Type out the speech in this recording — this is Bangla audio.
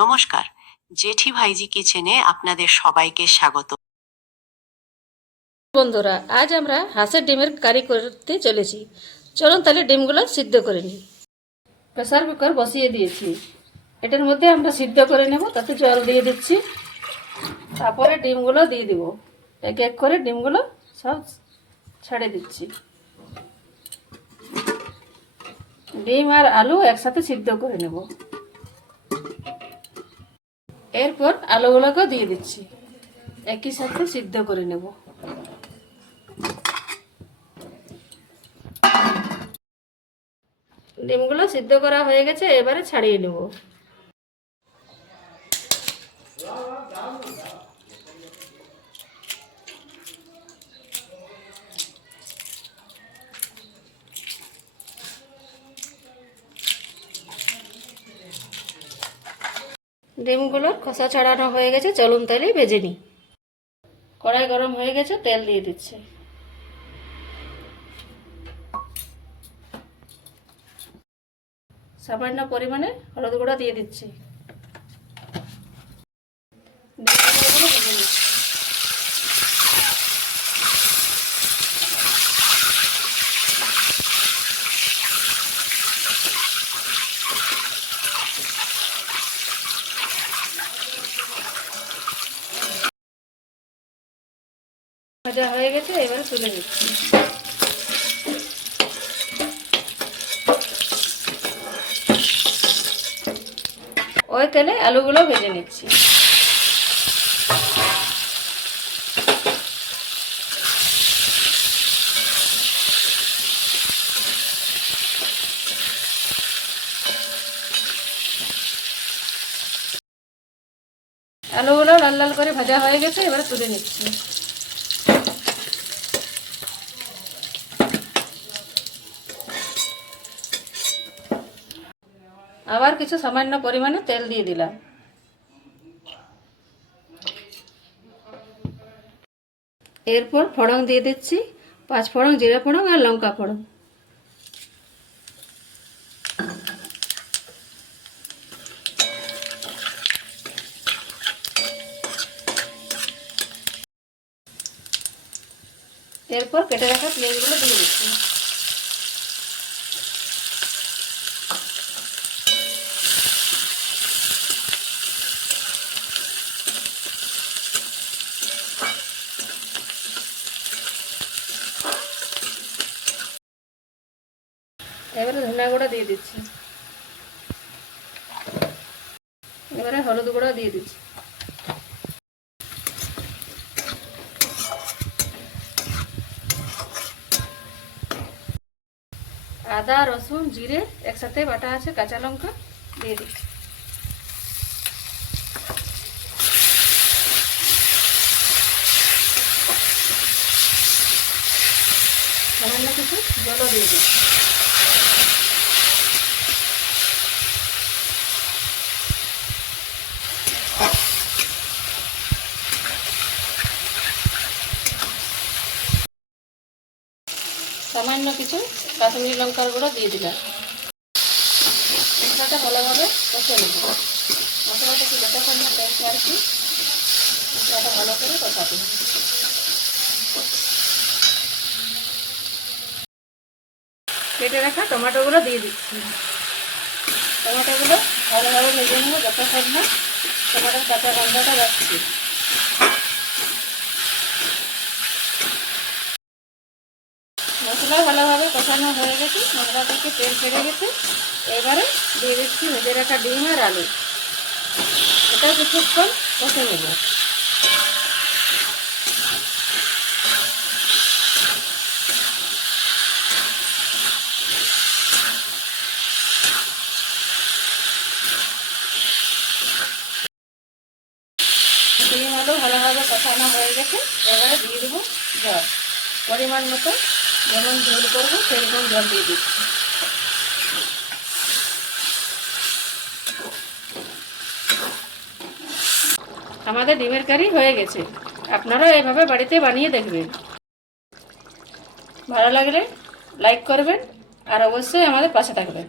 নমস্কার, জেঠি ভাইজি কিচেনে আপনাদের সবাইকে স্বাগত। বন্ধুরা, আজ আমরা হাঁসের ডিমের কারি করতে চলেছি। চলুন তাহলে ডিমগুলো সিদ্ধ করে নিই। প্রেসার কুকার বসিয়ে দিয়েছি, এটার মধ্যে আমরা সিদ্ধ করে নেব। তাতে জল দিয়ে দিচ্ছি, তারপরে ডিমগুলো দিয়ে দিব। এক এক করে ডিমগুলো সব ছেড়ে দিচ্ছি। ডিম আর আলু একসাথে সিদ্ধ করে নেব। এরপর আলুগুলোকে দিয়ে দিচ্ছি, একই সাথে সিদ্ধ করে নেব। ডিমগুলো সিদ্ধ করা হয়ে গেছে, এবারে ছাড়িয়ে নেব। ডিমগুলোর খোসা ছাড়ানো হয়ে গেছে, চলুন তাহলে ভেজে নিই। কড়াই গরম হয়ে গেছে, তেল দিয়ে দিচ্ছে। সামান্য পরিমাণে হলুদ গুঁড়া দিয়ে দিচ্ছি। ডিমগুলো ভেজে নিচ্ছি। ভাজা হয়ে গেছে, এবারে তুলে নিচ্ছি। ওই তেলে আলুগুলো ভেজে নিচ্ছি। আলুগুলো লাল লাল করে ভাজা হয়ে গেছে, এবারে তুলে নিচ্ছি। আবার কিছু সামান্য পরিমাণে তেল দিয়ে দিলাম। এরপর ফোড়ন দিয়ে দিচ্ছি, 5 ফোড়ন, জিরা ফোড়ন আর লঙ্কা ফোড়ন। এরপর কেটে রাখা ডিমগুলো দিয়ে দিচ্ছি। এবারে ধনিয়া গুঁড়া দিয়ে দিচ্ছি। এবারে হলুদ গুঁড়া দিয়ে দিচ্ছি। আদা, রসুন, জিরে একসাথে বাটা আছে, কাঁচা লঙ্কা দিয়ে দিচ্ছি। সামান্য কিছু জলও দিয়ে দিচ্ছি। সামান্য কিছু কাশ্মীরি লঙ্কার গুঁড়ো দিয়ে দিলাম। মশলাটা ভালোভাবে কষে নেব। মশলাটা কি যতক্ষণ না তেল ছাড়ছি, মশলাটা ভালো করে কষাতে হবে। কেটে রাখা টমেটোগুলো দিয়ে দিচ্ছি। টমেটোগুলো ভালোভাবে ভেজে নেব যতক্ষণ না টমেটোর কাঁচা গন্ধটা যাচ্ছে। মশলা ভালোভাবে কষানো হয়ে গেছে, মশলা থেকে তেল ছেড়ে গেছে। এবারে দিয়ে দিচ্ছি ভেজে রাখা ডিম আর আলু। এটা কিছুক্ষণ কষে নেব। ডিম আলু ভালোভাবে কষানো হয়ে গেছে, এবারে দিয়ে দেবো জল। পরিমাণ মতো যেমন ঝোল করবো সেরকম জল দিয়ে দিচ্ছি। আমাদের ডিমের কারি হয়ে গেছে। আপনারাও এভাবে বাড়িতে বানিয়ে দেখবেন। ভালো লাগলে লাইক করবেন আর অবশ্যই আমাদের পাশে থাকবেন।